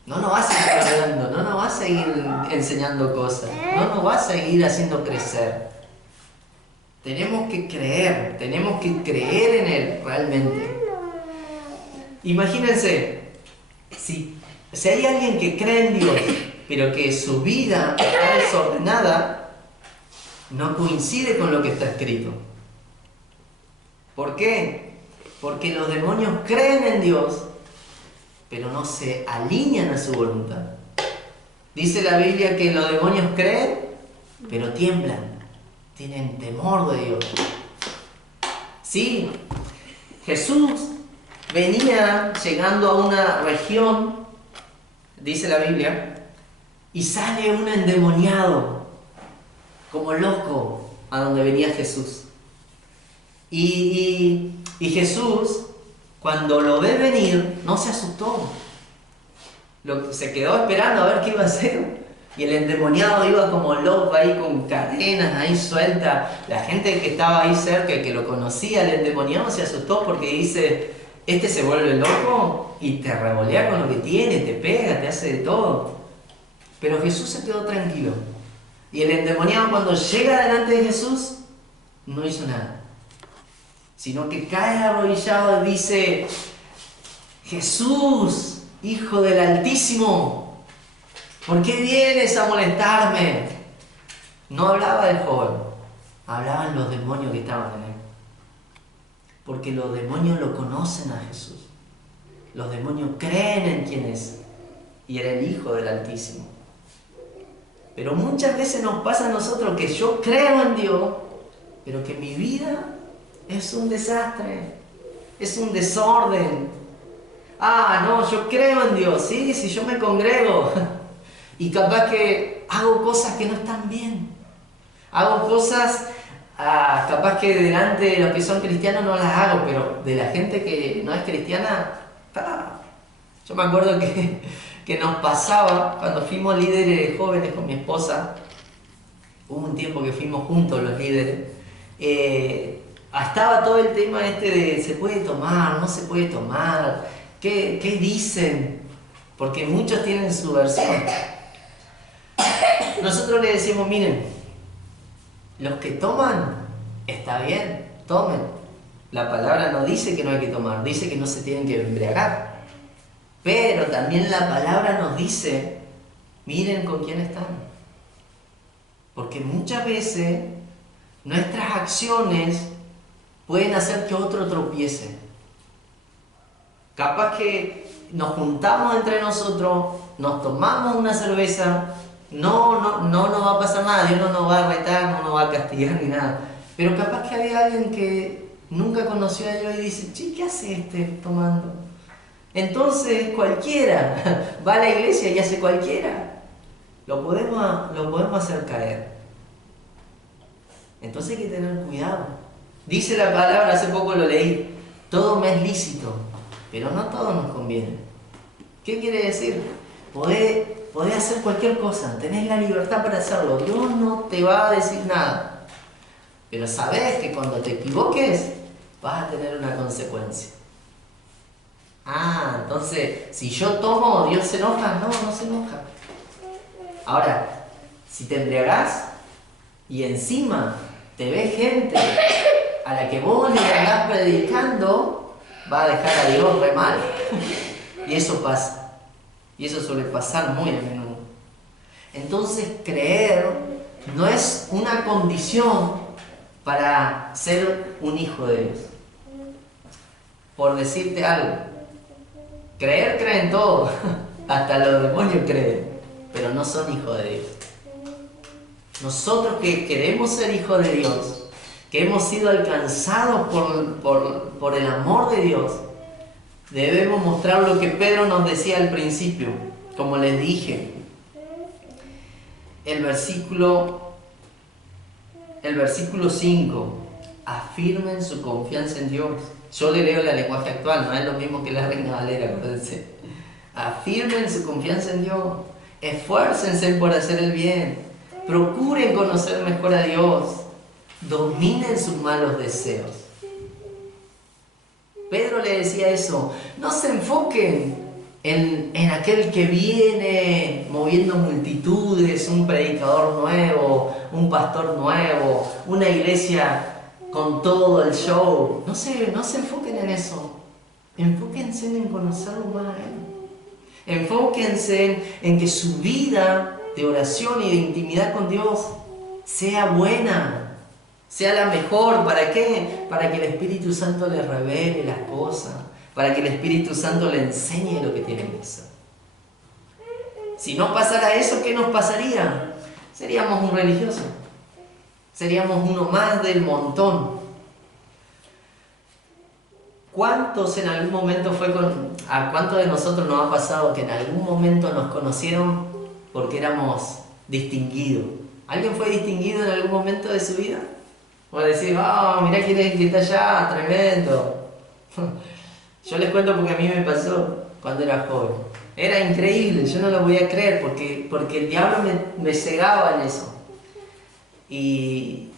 no nos va a seguir hablando, no nos va a seguir enseñando cosas, no nos va a seguir haciendo crecer. Tenemos que creer en Él realmente. Imagínense, si hay alguien que cree en Dios, pero que su vida está desordenada, no coincide con lo que está escrito. ¿Por qué? Porque los demonios creen en Dios, pero no se alinean a su voluntad. Dice la Biblia que los demonios creen, pero tiemblan, tienen temor de Dios. Sí, Jesús venía llegando a una región, dice la Biblia, y sale un endemoniado, como loco, a donde venía Jesús. Y Jesús, cuando lo ve venir, no se asustó. Se quedó esperando a ver qué iba a hacer. Y el endemoniado iba como loco ahí, con cadenas ahí sueltas. La gente que estaba ahí cerca y que lo conocía, el endemoniado se asustó porque dice: este se vuelve loco y te revolea con lo que tiene, te pega, te hace de todo. Pero Jesús se quedó tranquilo. Y el endemoniado, cuando llega delante de Jesús, no hizo nada, sino que cae arrodillado y dice: Jesús, Hijo del Altísimo, ¿por qué vienes a molestarme? No hablaba del joven, hablaban los demonios que estaban en él. Porque los demonios lo conocen a Jesús. Los demonios creen en quién es. Y era el Hijo del Altísimo. Pero muchas veces nos pasa a nosotros que yo creo en Dios, pero que mi vida es un desastre, es un desorden. No, yo creo en Dios, sí, si yo me congrego. Y capaz que hago cosas que no están bien. Hago cosas, capaz que delante de los que son cristianos no las hago, pero de la gente que no es cristiana, yo me acuerdo que nos pasaba cuando fuimos líderes jóvenes con mi esposa. Hubo un tiempo que fuimos juntos los líderes. Estaba todo el tema de ¿se puede tomar? ¿No se puede tomar? ¿Qué dicen? Porque muchos tienen su versión. Nosotros le decimos: miren, los que toman, está bien, tomen. La palabra no dice que no hay que tomar, dice que no se tienen que embriagar. Pero también la palabra nos dice: miren con quién están. Porque muchas veces nuestras acciones pueden hacer que otro tropiece. Capaz que nos juntamos entre nosotros, nos tomamos una cerveza, no nos va a pasar nada, Dios no nos va a retar, no nos va a castigar ni nada. Pero capaz que había alguien que nunca conoció a Dios y dice: che, ¿qué hace este tomando? Entonces cualquiera va a la iglesia y hace cualquiera. Lo podemos hacer caer. Entonces hay que tener cuidado. Dice la palabra, hace poco lo leí: todo me es lícito, pero no todo nos conviene. ¿Qué quiere decir? Podés hacer cualquier cosa, tenés la libertad para hacerlo. Dios no te va a decir nada. Pero sabés que cuando te equivoques vas a tener una consecuencia. Entonces, si yo tomo, ¿Dios se enoja? No se enoja. Ahora, si te embriagás y encima te ve gente a la que vos le andás predicando, va a dejar a Dios re mal. Y eso pasa. Y eso suele pasar muy a menudo. Entonces, creer no es una condición para ser un hijo de Dios. Por decirte algo, creer creen todo. Hasta los demonios creen, pero no son hijos de Dios. Nosotros que queremos ser hijos de Dios, que hemos sido alcanzados por el amor de Dios, Debemos mostrar lo que Pedro nos decía al principio. Como les dije, el versículo 5, afirmen su confianza en Dios. Yo le leo la lenguaje actual, no es lo mismo que la Reina Valera, acuérdense. Afirmen su confianza en Dios, esfuércense por hacer el bien, procuren conocer mejor a Dios, dominen sus malos deseos. Pedro le decía eso, no se enfoquen en aquel que viene moviendo multitudes, un predicador nuevo, un pastor nuevo, una iglesia con todo el show. No se enfoquen en eso, enfóquense en conocerlo más a Él. Enfóquense en que su vida de oración y de intimidad con Dios sea buena, sea la mejor. ¿Para qué? Para que el Espíritu Santo le revele las cosas, para que el Espíritu Santo le enseñe lo que tiene que hacer. Si no pasara eso, ¿qué nos pasaría? Seríamos un religioso, seríamos uno más del montón. ¿Cuántos en algún momento a cuántos de nosotros nos ha pasado que en algún momento nos conocieron porque éramos distinguidos? ¿Alguien fue distinguido en algún momento de su vida? O decir, mirá quién es el que está allá, tremendo. Yo les cuento porque a mí me pasó cuando era joven. Era increíble, yo no lo podía creer porque el diablo me cegaba en eso. Y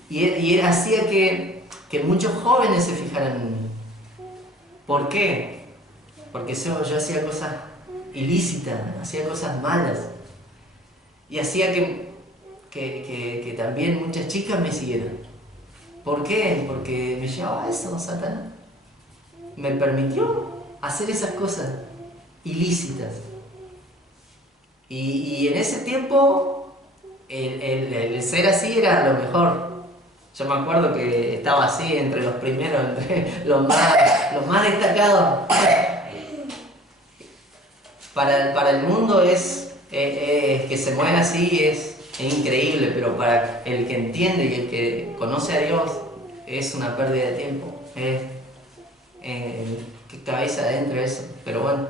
hacía que muchos jóvenes se fijaran en mí. ¿Por qué? Porque yo hacía cosas ilícitas, hacía cosas malas. Y hacía que también muchas chicas me siguieran. ¿Por qué? Porque me llevaba a eso, Satanás. Me permitió hacer esas cosas ilícitas. Y en ese tiempo, el ser así era lo mejor. Yo me acuerdo que estaba así entre los primeros, entre los más destacados. Para el mundo que se mueve así es increíble, pero para el que entiende y el que conoce a Dios es una pérdida de tiempo. ¿Qué cabeza adentro eso? Pero bueno,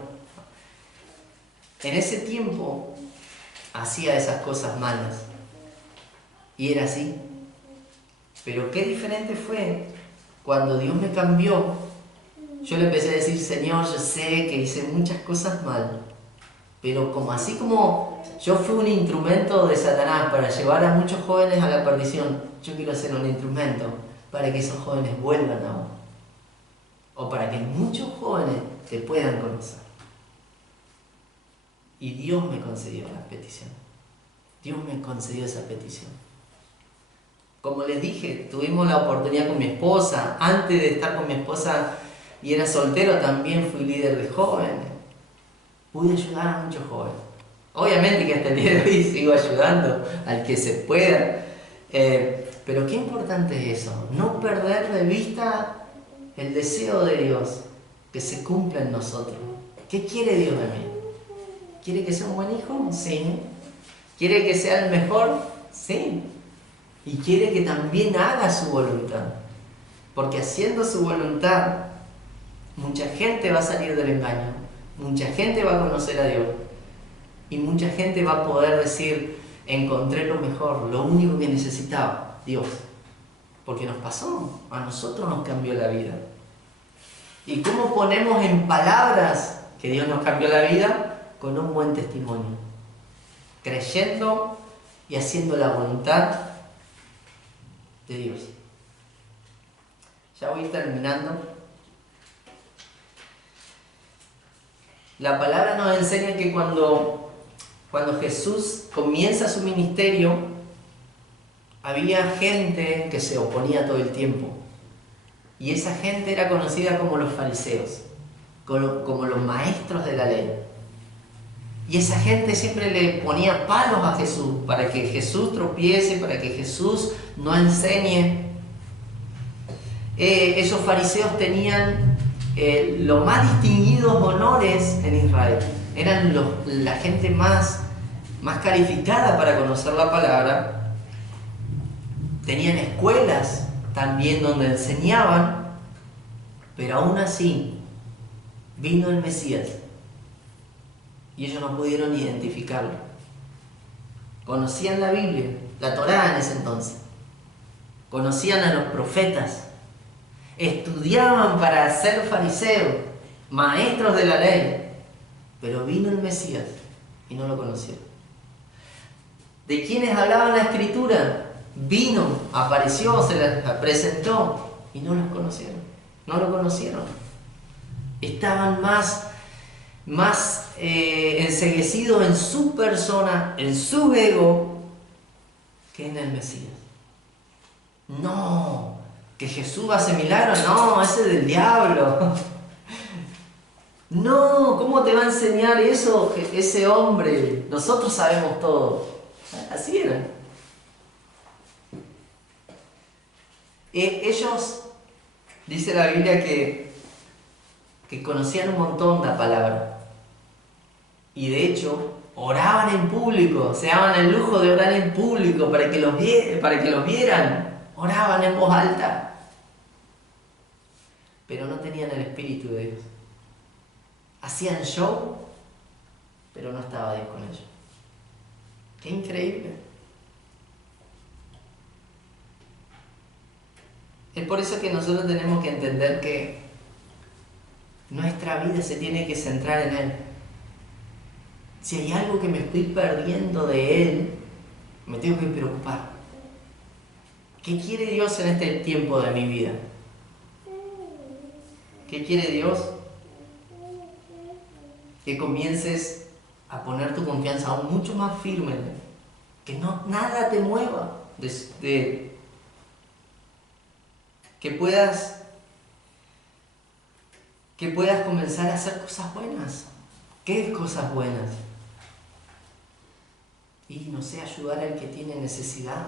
en ese tiempo hacía esas cosas malas y era así. Pero qué diferente fue cuando Dios me cambió. Yo le empecé a decir, Señor, yo sé que hice muchas cosas mal, pero así como yo fui un instrumento de Satanás para llevar a muchos jóvenes a la perdición, yo quiero ser un instrumento para que esos jóvenes vuelvan a vos, o para que muchos jóvenes te puedan conocer. Y Dios me concedió la petición. Dios me concedió esa petición. Como les dije, tuvimos la oportunidad con mi esposa. Antes de estar con mi esposa y era soltero, también fui líder de jóvenes. Pude ayudar a muchos jóvenes. Obviamente que hasta el día de hoy sigo ayudando al que se pueda. Pero qué importante es eso. No perder de vista el deseo de Dios que se cumpla en nosotros. ¿Qué quiere Dios de mí? ¿Quiere que sea un buen hijo? Sí. ¿Quiere que sea el mejor? Sí. Y quiere que también haga su voluntad. Porque haciendo su voluntad, mucha gente va a salir del engaño. Mucha gente va a conocer a Dios. Y mucha gente va a poder decir, encontré lo mejor, lo único que necesitaba, Dios. Porque nos pasó, a nosotros nos cambió la vida. ¿Y cómo ponemos en palabras que Dios nos cambió la vida? Con un buen testimonio. Creyendo y haciendo la voluntad de Dios. Ya voy terminando. La palabra nos enseña que cuando Jesús comienza su ministerio, había gente que se oponía todo el tiempo. Y esa gente era conocida como los fariseos, como los maestros de la ley. Y esa gente siempre le ponía palos a Jesús para que Jesús tropiece, para que Jesús no enseñe. Esos fariseos tenían los más distinguidos honores en Israel. Eran la gente más calificada para conocer la palabra. Tenían escuelas también donde enseñaban, pero aún así vino el Mesías y ellos no pudieron identificarlo. Conocían la Biblia, la Torá en ese entonces, conocían a los profetas, estudiaban para ser fariseos, maestros de la ley, pero vino el Mesías y no lo conocieron. ¿De quiénes hablaba la Escritura? Vino, apareció, se les presentó y no los conocieron, no lo conocieron. Estaban más enceguecidos en su persona, en su ego, que en el Mesías. No, que Jesús hace milagros, no, ese es del diablo. No, ¿cómo te va a enseñar eso ese hombre? Nosotros sabemos todo. Así era. Ellos, dice la Biblia que conocían un montón la palabra. Y de hecho, oraban en público, se daban el lujo de orar en público para que los vieran. Oraban en voz alta. Pero no tenían el Espíritu de Dios. Hacían show, pero no estaba Dios con ellos. ¡Qué increíble! Es por eso que nosotros tenemos que entender que nuestra vida se tiene que centrar en Él. Si hay algo que me estoy perdiendo de Él, me tengo que preocupar. ¿Qué quiere Dios en este tiempo de mi vida? ¿Qué quiere Dios? Que comiences a poner tu confianza aún mucho más firme en Él. Que nada te mueva que puedas comenzar a hacer cosas buenas. ¿Qué cosas buenas? Y no sé, ayudar al que tiene necesidad.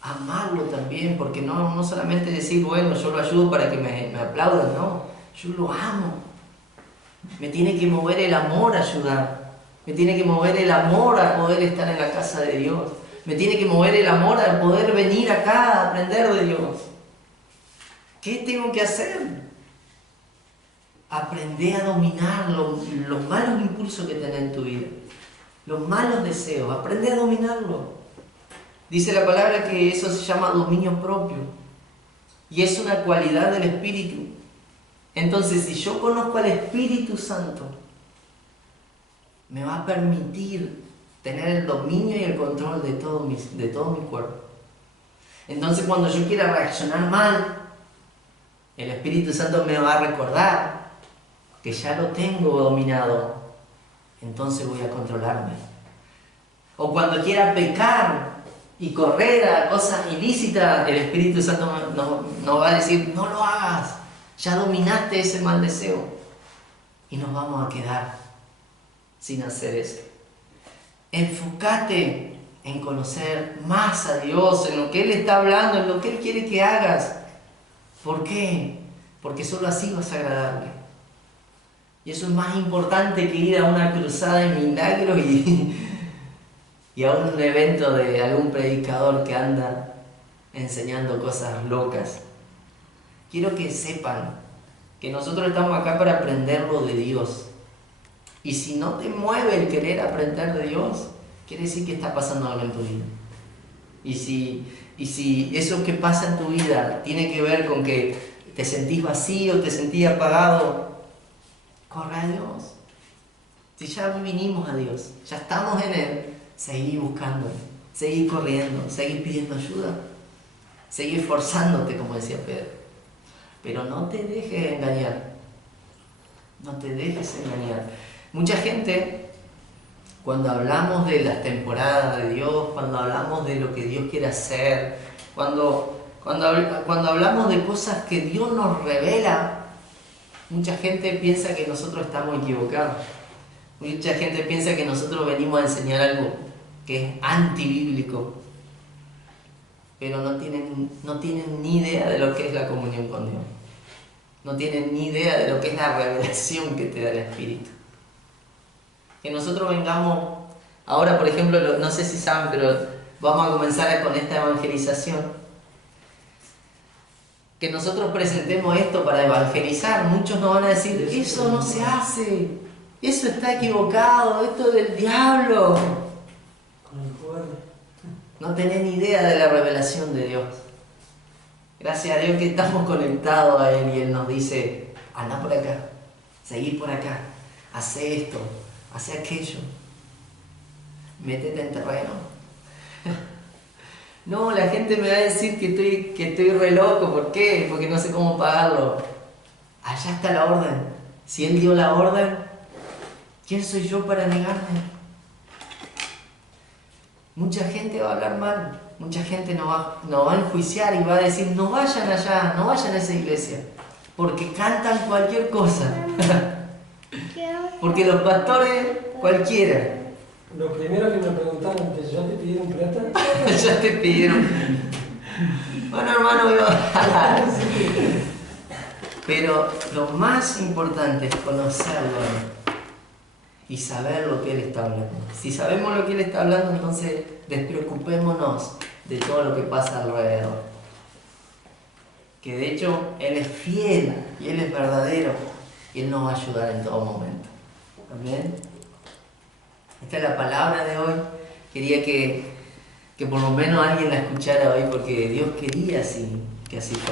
Amarlo también, porque no solamente decir, bueno, yo lo ayudo para que me aplaudan, no. Yo lo amo. Me tiene que mover el amor a ayudar. Me tiene que mover el amor a poder estar en la casa de Dios. Me tiene que mover el amor a poder venir acá a aprender de Dios. ¿Qué tengo que hacer? Aprender a dominar los malos impulsos que tenés en tu vida. Los malos deseos. Aprende a dominarlo. Dice la palabra que eso se llama dominio propio. Y es una cualidad del Espíritu. Entonces, si yo conozco al Espíritu Santo, me va a permitir tener el dominio y el control de todo mi cuerpo. Entonces, cuando yo quiera reaccionar mal, el Espíritu Santo me va a recordar que ya lo tengo dominado. Entonces voy a controlarme. O cuando quiera pecar y correr a cosas ilícitas, el Espíritu Santo nos va a decir, no lo hagas, ya dominaste ese mal deseo. Y nos vamos a quedar sin hacer eso. Enfócate en conocer más a Dios, en lo que Él está hablando, en lo que Él quiere que hagas. ¿Por qué? Porque solo así vas a agradarle. Y eso es más importante que ir a una cruzada de milagros y a un evento de algún predicador que anda enseñando cosas locas. Quiero que sepan que nosotros estamos acá para aprender lo de Dios. Y si no te mueve el querer aprender de Dios, quiere decir que está pasando algo en tu vida. Y si eso que pasa en tu vida tiene que ver con que te sentís vacío, te sentís apagado, corre a Dios. Si ya vinimos a Dios, ya estamos en Él, seguí buscando, seguí corriendo, seguí pidiendo ayuda, seguí esforzándote, como decía Pedro. Pero no te dejes engañar. No te dejes engañar. Mucha gente, cuando hablamos de las temporadas de Dios, cuando hablamos de lo que Dios quiere hacer, cuando hablamos de cosas que Dios nos revela, mucha gente piensa que nosotros estamos equivocados. Mucha gente piensa que nosotros venimos a enseñar algo que es antibíblico. Pero no tienen ni idea de lo que es la comunión con Dios. No tienen ni idea de lo que es la revelación que te da el Espíritu. Que nosotros vengamos, ahora por ejemplo, no sé si saben, pero vamos a comenzar con esta evangelización. que nosotros presentemos esto para evangelizar, muchos nos van a decir, eso no se hace, eso está equivocado, esto es del diablo. Con el jugar. No tenés ni idea de la revelación de Dios. Gracias a Dios que estamos conectados a Él y Él nos dice, anda por acá, seguí por acá, hace esto, hace aquello, métete en terreno. No, la gente me va a decir que estoy re loco. ¿Por qué? Porque no sé cómo pagarlo. Allá está la orden. Si Él dio la orden, ¿quién soy yo para negarme? Mucha gente va a hablar mal. Mucha gente nos va a enjuiciar y va a decir, no vayan allá, no vayan a esa iglesia. Porque cantan cualquier cosa. Porque los pastores, cualquiera. Lo primero que me preguntaron, ¿ya te pidieron plata? Ya te pidieron. Bueno, hermano, pero lo más importante es conocerlo y saber lo que Él está hablando. Si sabemos lo que Él está hablando, entonces despreocupémonos de todo lo que pasa alrededor. Que de hecho Él es fiel y Él es verdadero y Él nos va a ayudar en todo momento. Amén. Esta es la palabra de hoy. Quería que por lo menos alguien la escuchara hoy porque Dios quería que así fuera.